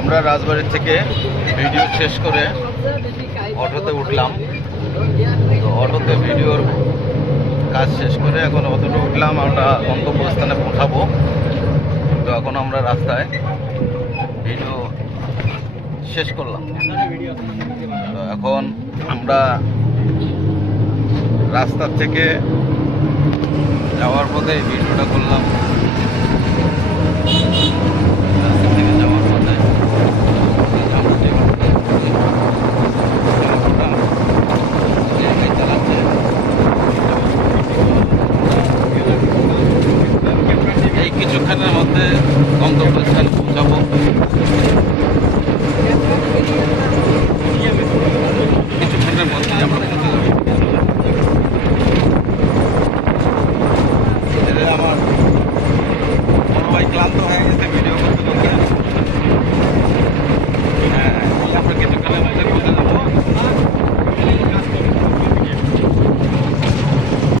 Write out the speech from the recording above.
আমরা রাজবাড়ির থেকে ভিডিও শেষ করে অটোতে উঠলাম। তো অটোতে ভিডিওর কাজ শেষ করে এখন অটোতে উঠলাম, আমরা গন্তব্যস্থানে পৌঁছাবো। তো এখন আমরা রাস্তায় ভিডিও শেষ করলাম। তো এখন আমরা রাস্তার থেকে যাওয়ার পথে ভিডিওটা করলাম।